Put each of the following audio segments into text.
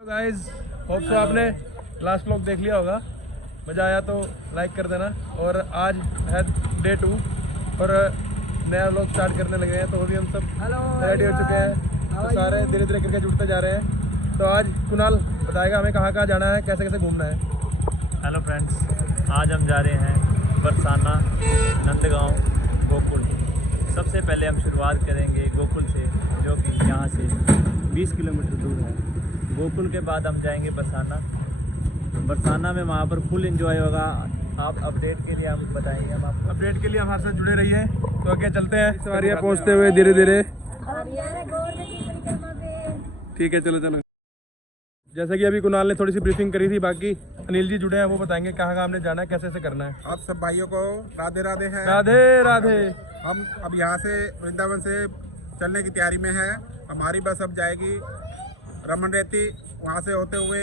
Guys hope so आपने last vlog देख लिया होगा। मज़ा आया तो लाइक कर देना। और आज है डे 2 और नया व्लॉग स्टार्ट करने लगे हैं, तो अभी हम सब रेडी हो चुके हैं, तो सारे धीरे धीरे करके जुड़ते जा रहे हैं। तो आज कुणाल बताएगा हमें कहाँ कहाँ जाना है, कैसे कैसे घूमना है। हेलो फ्रेंड्स, आज हम जा रहे हैं बरसाना, नंदगांव, गोकुल। सबसे पहले हम शुरुआत करेंगे गोकुल से, जो कि यहाँ से 20 किलोमीटर दूर है। गोकुल के बाद हम जाएंगे बरसाना। बरसाना में वहाँ पर फुल एंजॉय होगा। आप अपडेट के लिए हम बताएंगे, हम आपको अपडेट के लिए हमारे साथ जुड़े रहिए। तो आगे चलते हैं, सवारियाँ पहुँचते हुए धीरे धीरे। ठीक है, चलो चलो। जैसे कि अभी कुणाल ने थोड़ी सी ब्रीफिंग करी थी, बाकी अनिल जी जुड़े हैं, वो बताएंगे कहाँ कहाँ हमने जाना है, कैसे कैसे करना है। आप सब भाइयों को राधे राधे है। राधे राधे। हम अब यहाँ से वृंदावन से चलने की तैयारी में है। हमारी बस अब जाएगी रमन रेती, वहाँ से होते हुए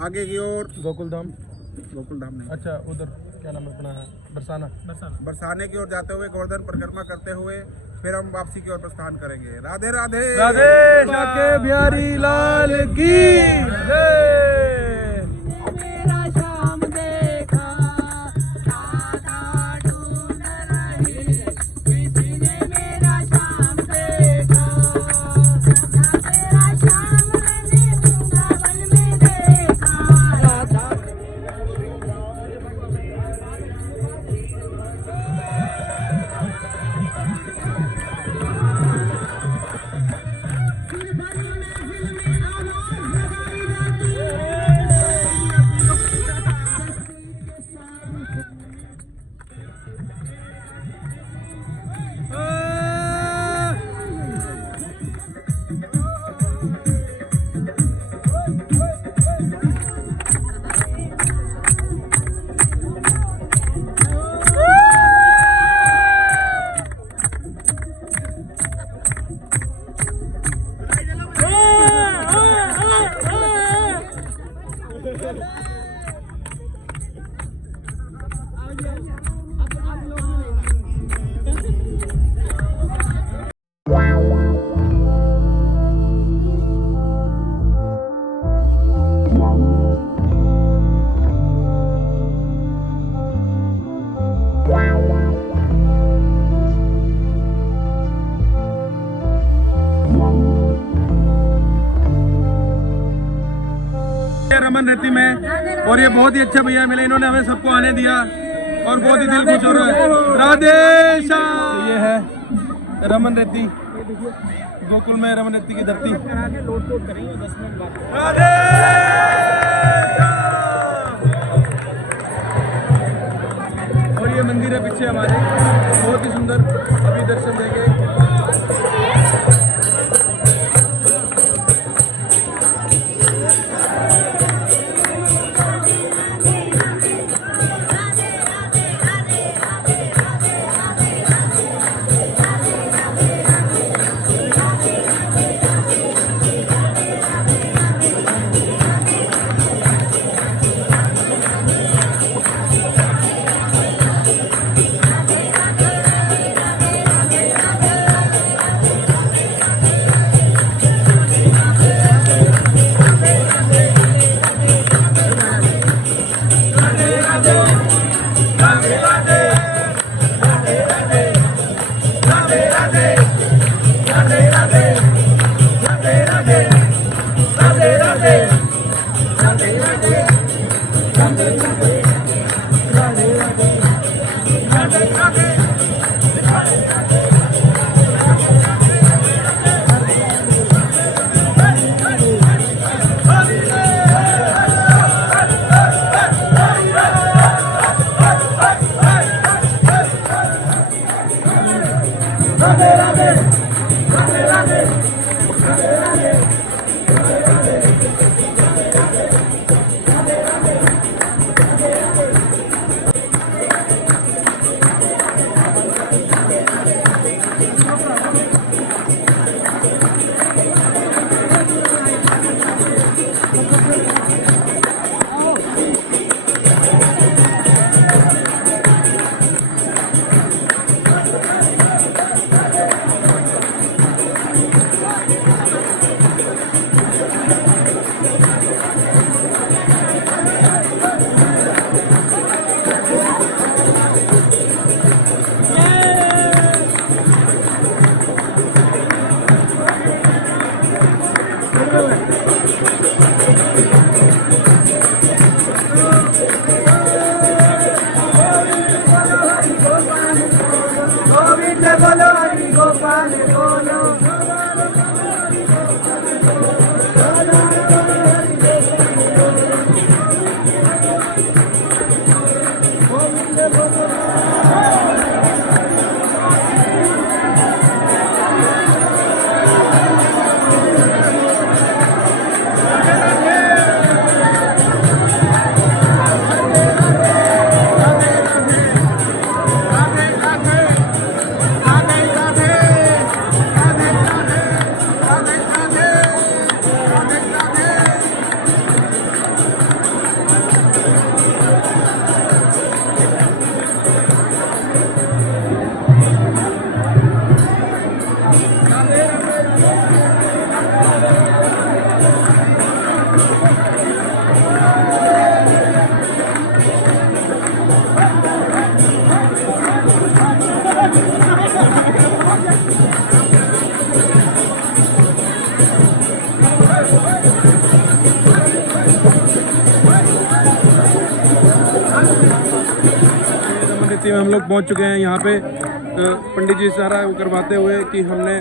आगे की ओर गोकुल धाम नहीं, अच्छा उधर क्या नाम है अपना, बरसाना। बरसाने की ओर जाते हुए गोवर्धन परिक्रमा करते हुए फिर हम वापसी की ओर प्रस्थान करेंगे। राधे राधे। राधे बाके बिहारी लाल की जय। रमन रेती में, और ये बहुत ही अच्छा भैया मिले, इन्होंने हमें सबको आने दिया और बहुत ही दिल खुश हो रहा है। राधे श्याम। ये है रमन रेती, गोकुल में रमन रेती की धरती। राधे श्याम। और ये मंदिर है पीछे हमारे, बहुत ही सुंदर, अभी दर्शन देंगे। में हम लोग पहुंच चुके हैं यहाँ पे। पंडित जी सारा वो करवाते हुए कि हमने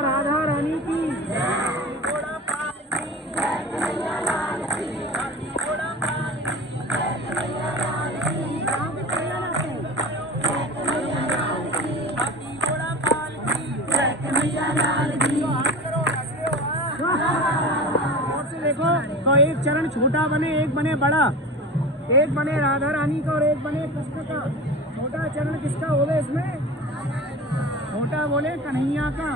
राधा रानी की देखो तो एक चरण छोटा बने एक बने बड़ा, एक बने राधा रानी का और एक बने कृष्ण का। छोटा चरण किसका बोले इसमें? छोटा बोले कन्हैया का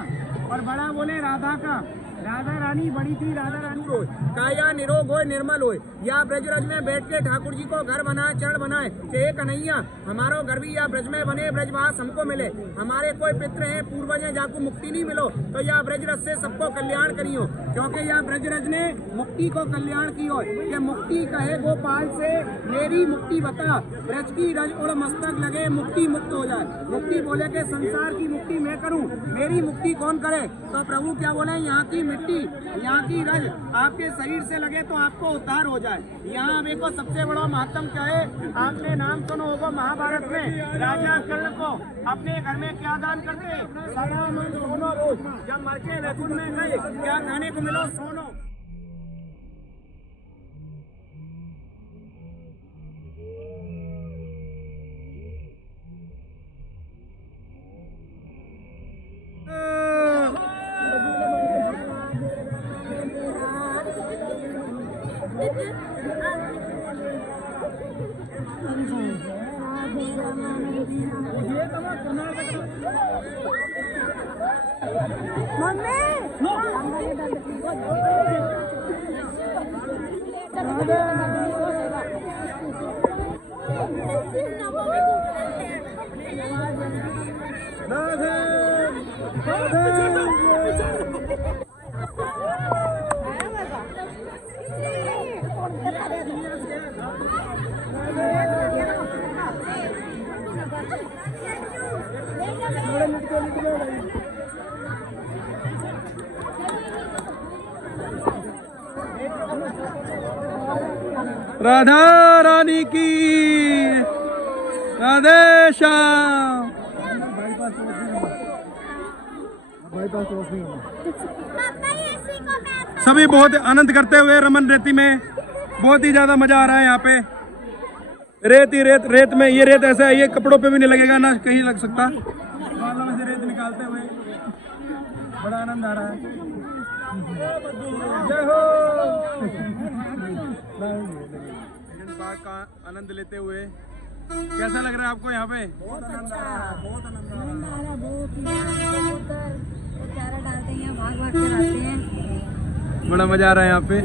और बड़ा बोले राधा का। राधा रानी बड़ी थी, राधा रानी हो काया निरोग हो निर्मल हो, या ब्रजरज में बैठ के ठाकुर जी को घर बनाए चरण बनाए हे कन्हैया हमारो घर भी या ब्रज में बने, ब्रजवास हमको मिले। हमारे कोई पित्र हैं पूर्वज हैं जाको मुक्ति नहीं मिलो तो या ब्रजरज से सबको कल्याण करियो, क्योंकि या ब्रजरज ने मुक्ति को कल्याण की हो। ये मुक्ति कहे गोपाल से मेरी मुक्ति बता, ब्रज की रज उड़ मस्तक लगे मुक्ति मुक्त हो जाए। मुक्ति बोले के संसार की मुक्ति मैं करूं, मेरी मुक्ति कौन करे? तो प्रभु क्या बोले, यहाँ की मिट्टी यहाँ की रज आपके शरीर से लगे तो आपको उद्धार हो जाए। यहाँ देखो सबसे बड़ा महत्व क्या है, आपने नाम सुनो होगा महाभारत में राजा कर्ण को अपने घर में क्या दान करते? सोनो रोज। जब मर के वैकुंठ में गए क्या खाने को मिलो? सोनो। राधा रानी की राधे श्याम। सभी बहुत आनंद करते हुए रमन रेती में, बहुत ही ज्यादा मजा आ रहा है यहाँ पे। रेत ही रेत, रेत में ये रेत ऐसा है ये कपड़ों पे भी नहीं लगेगा ना कहीं लग सकता। बालों में से रेत निकालते हुए बड़ा आनंद आ रहा है। जय हो। पार्क का आनंद लेते हुए कैसा लग रहा है आपको यहाँ पे? बहुत आनंद आ रहा है, बहुत आनंद आ रहा है। बहुत चारा डालते हैं, भाग भाग कर आते हैं, बड़ा मजा आ रहा है यहाँ पे।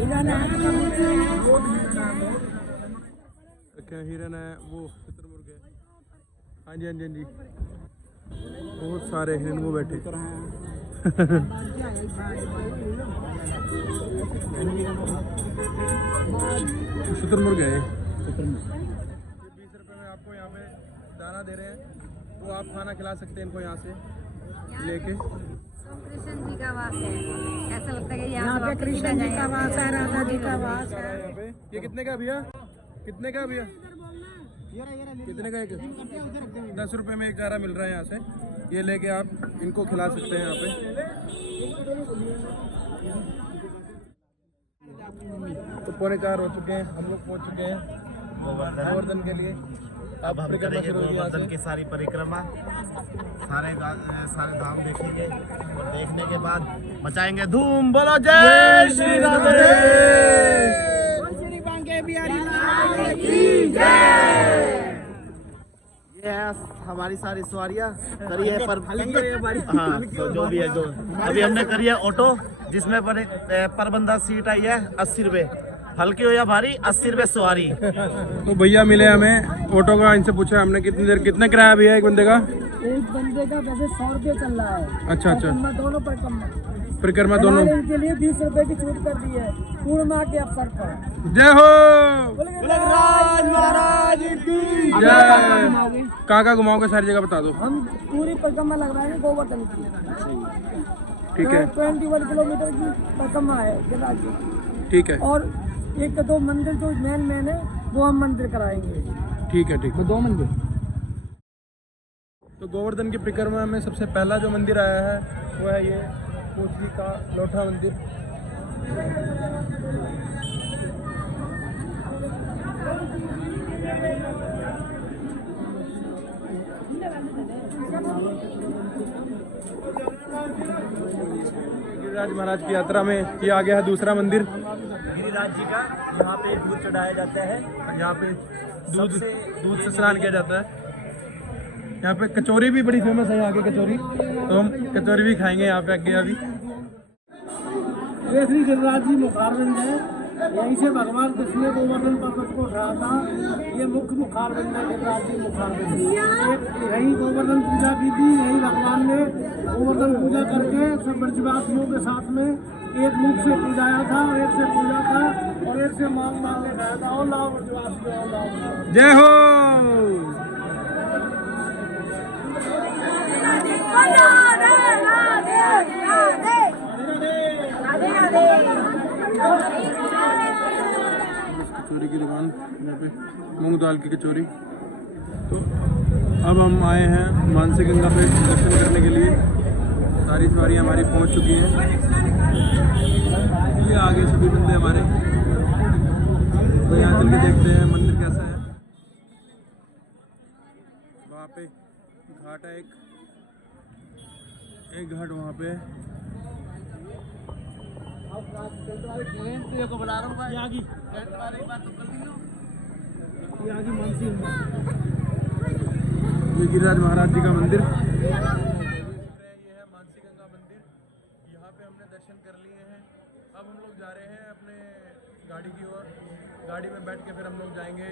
क्या हिरन है वो, शुतुरमुर्ग है। हाँ जी हाँ जी हाँ जी, बहुत सारे हिरन वो बैठे। शुतुरमुर्ग है। 20 रुपए में आपको यहाँ पे दाना दे रहे हैं, वो आप खाना खिला सकते हैं इनको यहाँ से लेके। कृष्ण जी का वास है, ऐसा लगता है कि यहाँ पे कृष्ण जी का वास है, राधा जी का वास है। यहाँ पे ये कितने का भैया? कितने का भैया? कितने का? एक 10 रुपए में एक चारा मिल रहा है यहाँ से। ये लेके आप इनको खिला सकते हैं यहाँ पे। तो 3:45 हो चुके हैं, हम लोग पहुँच चुके हैं गोवर्धन के लिए। अब हम करेंगे गोवर्धन की सारी परिक्रमा, सारे धाम देखेंगे और देखने के बाद मचाएंगे धूम। बोलो जय श्री राधे। ये है हमारी सारी सवारियाँ करी है पर हाँ तो जो भी है, जो अभी हमने करी है ऑटो, जिसमें पर बंदा सीट आई है 80 रुपये। हल्की हो या भारी 80 रुपए सवारी। तो भैया मिले हमें ऑटो का, इनसे पूछा हमने कितनी देर कितना किराया भैया एक बंदे का? एक बंदे का वैसे 100 रुपये चल रहा है। अच्छा अच्छा, दोनों परिक्रमा दोनों। इनके लिए 20 रुपए की छूट कर दी है पूर्णिमा के अवसर पर। जय हो महाराज की जय। कहाँ घुमाओगे सारी जगह बता दो। हम पूरी परिक्रमा लगवाएंगे गोवर्धन की। ठीक है, 21 किलोमीटर की परिक्रमा है गिरिराज जी। ठीक है, और 1-2 मंदिर जो मेन है वो हम मंदिर कराएंगे। ठीक है, ठीक है। 2 मंदिर। तो गोवर्धन की परिक्रमा में सबसे पहला जो मंदिर आया है वो है ये कोचली का लोठा मंदिर। गिरिराज महाराज की यात्रा में ये आ गया है दूसरा मंदिर गिरिराज जी का। यहाँ पे दूध चढ़ाया जाता है। यहाँ पे दूध से स्नान किया जाता है। यहाँ पे कचौरी भी बड़ी फेमस है, यहाँ की कचौरी, तो हम कचौरी भी खाएंगे यहाँ पे आगे अभी। ये श्री गिरिराज जी मुखारबिंद है। यहीं से भगवान कृष्ण ने गोवर्धन पर्वत को उठाया था। ये मुख्य मुखारबिंद है गिरिराज जी मुखारबिंद। यही गोवर्धन पूजा की थी। यही भगवान ने गोवर्धन पूजा करके सब ब्रजवासियों के साथ में एक मुख से पूजाया था, एक से पूजा था और एक से मांग के खाया था। और लाओ ब्रजवासियों, और लाओ। जय हो। कचौरी की दुकान, यहाँ पे मूंग दाल की कचौरी। तो अब हम आए हैं मानसी गंगा पे दर्शन करने के लिए। सारी सवारियाँ हमारी पहुँच चुकी हैं। ये आगे सभी बंदे हमारे, तो यहाँ चल के देखते हैं मंदिर कैसा है। वहाँ पे घाट है, एक घाट वहाँ पे। ये गिरिराज महाराज जी का मंदिर, ये है मानसी गंगा मंदिर। यहाँ पे हमने दर्शन कर लिए हैं। अब हम लोग जा रहे हैं अपने गाड़ी की ओर। गाड़ी में बैठ के फिर हम लोग जाएंगे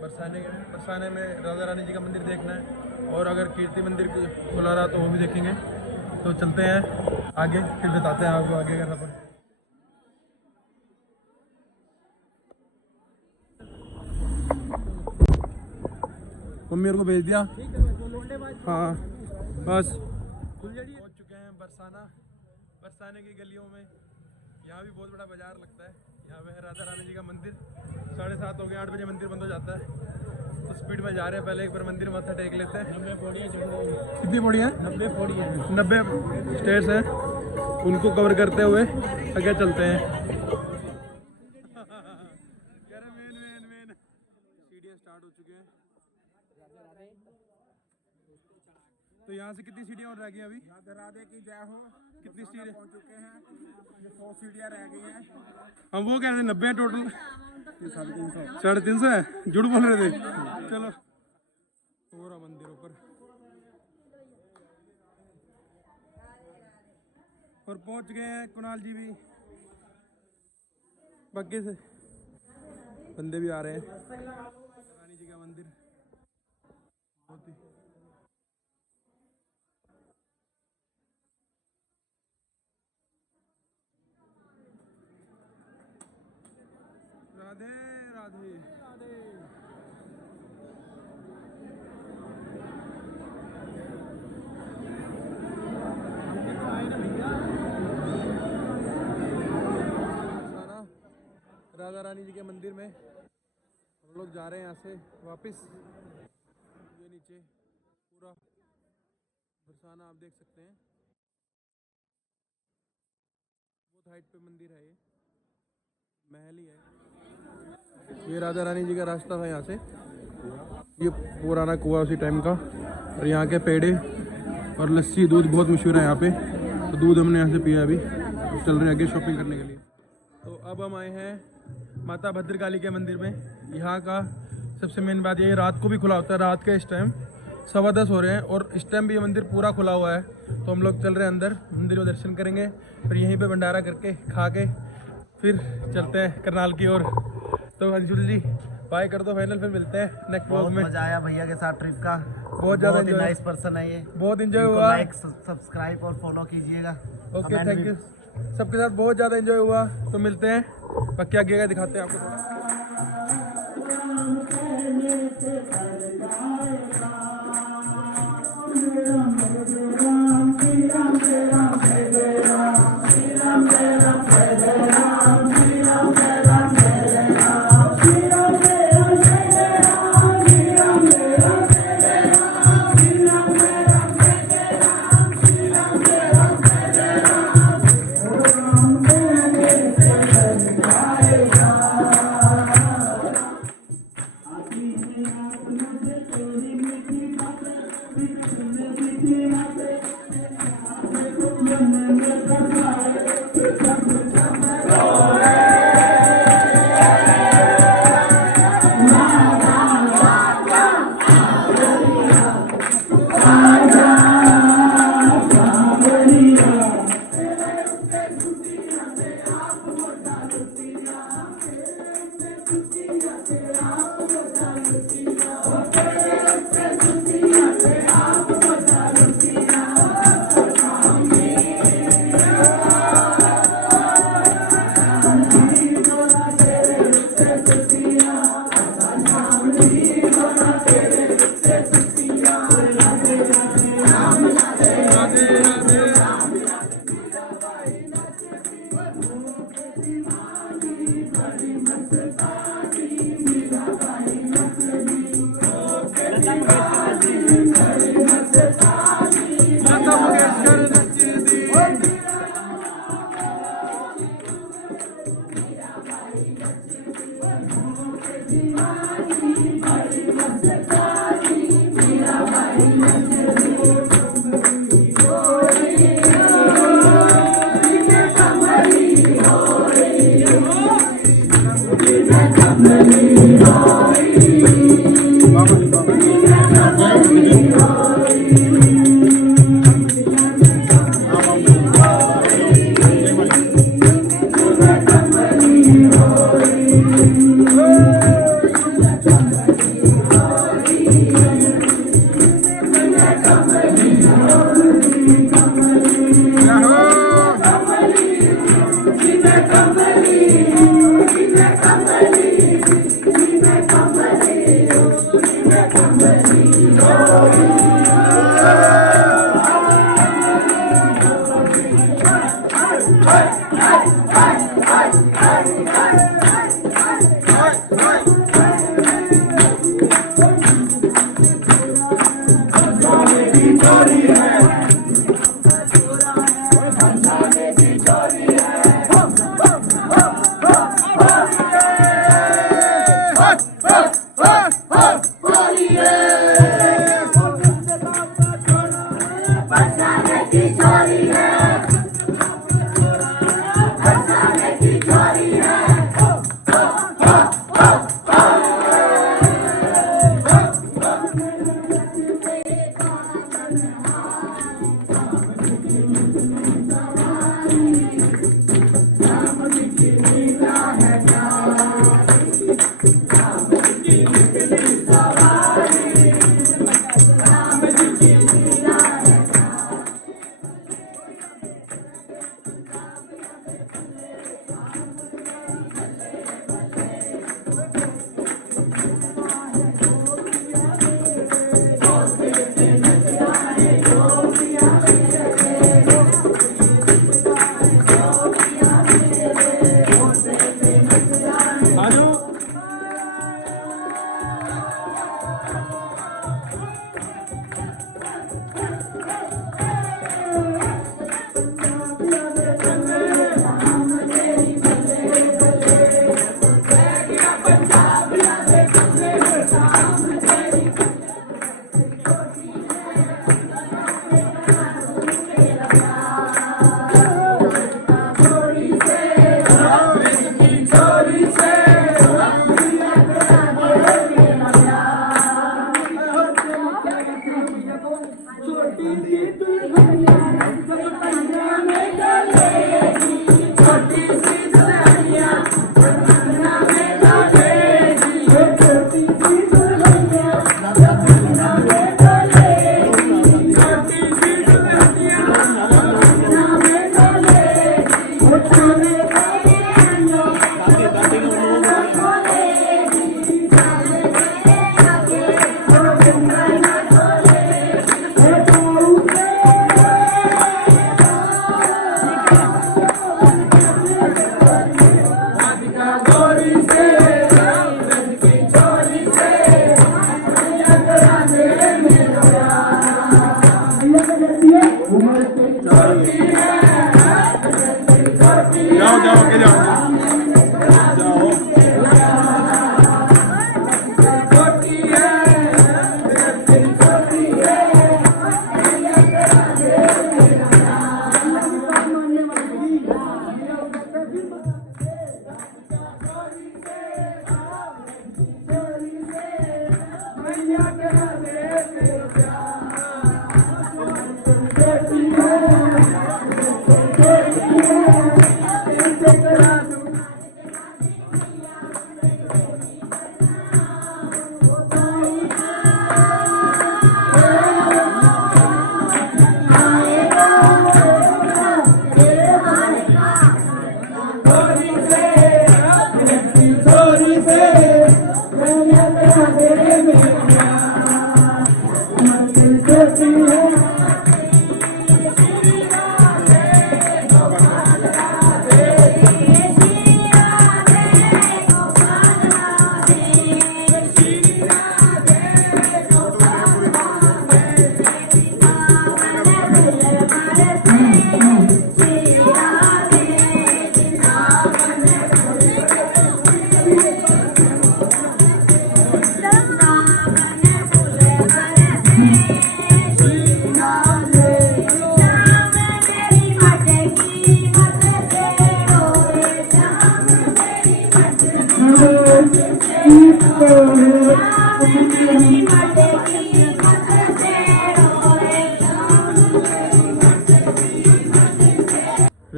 बरसाने में राधा रानी जी का मंदिर देखना है, और अगर कीर्ति मंदिर खुला रहा तो वो भी देखेंगे। तो चलते हैं आगे, फिर बताते हैं आपको आगे का सफर। मम्मी को भेज दिया। हाँ बस पहुँच चुके हैं बरसाने की गलियों में। यहाँ भी बहुत बड़ा बाजार लगता है। यहाँ पे है राधा रानी जी का मंदिर। 7:30 हो गए, 8 बजे मंदिर बंद हो जाता है। तो स्पीड में जा रहे हैं, पहले एक बार मंदिर माथा टेक लेते हैं। 90 पौड़ियाँ। कितनी पौड़ियाँ? 90 पौड़ियाँ, 90 स्टेयर्स हैं। उनको कवर करते हुए आगे चलते हैं। सीढ़ियाँ स्टार्ट हो चुकी हैं। तो यहाँ से कितनी सीढ़ियाँ और रह गई अभी? राधे राधे की जय हो। कितनी सीढ़ियाँ पहुंच चुके हैं? ये 100 सीढ़ियाँ रह गई हैं। हम वो कह रहे थे 90 है टोटल। 350 है, झूठ बोल रहे थे। चलो पूरा मंदिर ऊपर, और पहुंच गए हैं। कुणाल जी भी बग्गे से, बंदे भी आ रहे हैं। रानी जी का मंदिर बहुत ही राधे राधे। राधा रानी जी के मंदिर में हम लोग जा रहे हैं यहाँ से वापस। ये नीचे पूरा बरसाना आप देख सकते हैं, बहुत हाइट पे मंदिर है। ये महल ही है। ये राधा रानी जी का रास्ता था यहाँ से। ये पुराना कुआं उसी टाइम का, और यहाँ के पेड़े और लस्सी दूध बहुत मशहूर है यहाँ पे। तो दूध हमने यहाँ से पिया। अभी चल रहे हैं आगे शॉपिंग करने के लिए। तो अब हम आए हैं माता भद्रकाली के मंदिर में। यहाँ का सबसे मेन बात ये, रात को भी खुला होता है। रात के इस टाइम 10:15 हो रहे हैं, और इस टाइम भी ये मंदिर पूरा खुला हुआ है। तो हम लोग चल रहे हैं अंदर, मंदिर में दर्शन करेंगे, फिर यहीं पे भंडारा करके खा के फिर चलते हैं करनाल की ओर। तो अंशुल जी बाय कर दो फाइनल, फिर मिलते हैं नेक्स्ट ब्लॉग बहुत में। मजा आया भैया के साथ ट्रिप का। बहुत ज़्यादा ही enjoy- नाइस पर्सन है ये। बहुत एंजॉय इनको हुआ। लाइक सब्सक्राइब और फॉलो कीजिएगा। ओके कमेंट थैंक भी- यू। सबके साथ बहुत ज़्यादा एंजॉय हुआ। तो मिलते हैं बाकी आगे का दिखाते हैं आपको थोड़ा।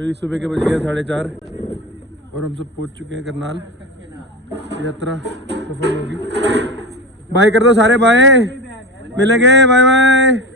मेरी सुबह के बज गए 4:30 और हम सब पहुंच चुके हैं करनाल। यात्रा सफल होगी। बाय कर दो सारे, बाय, मिलेंगे, बाय बाय।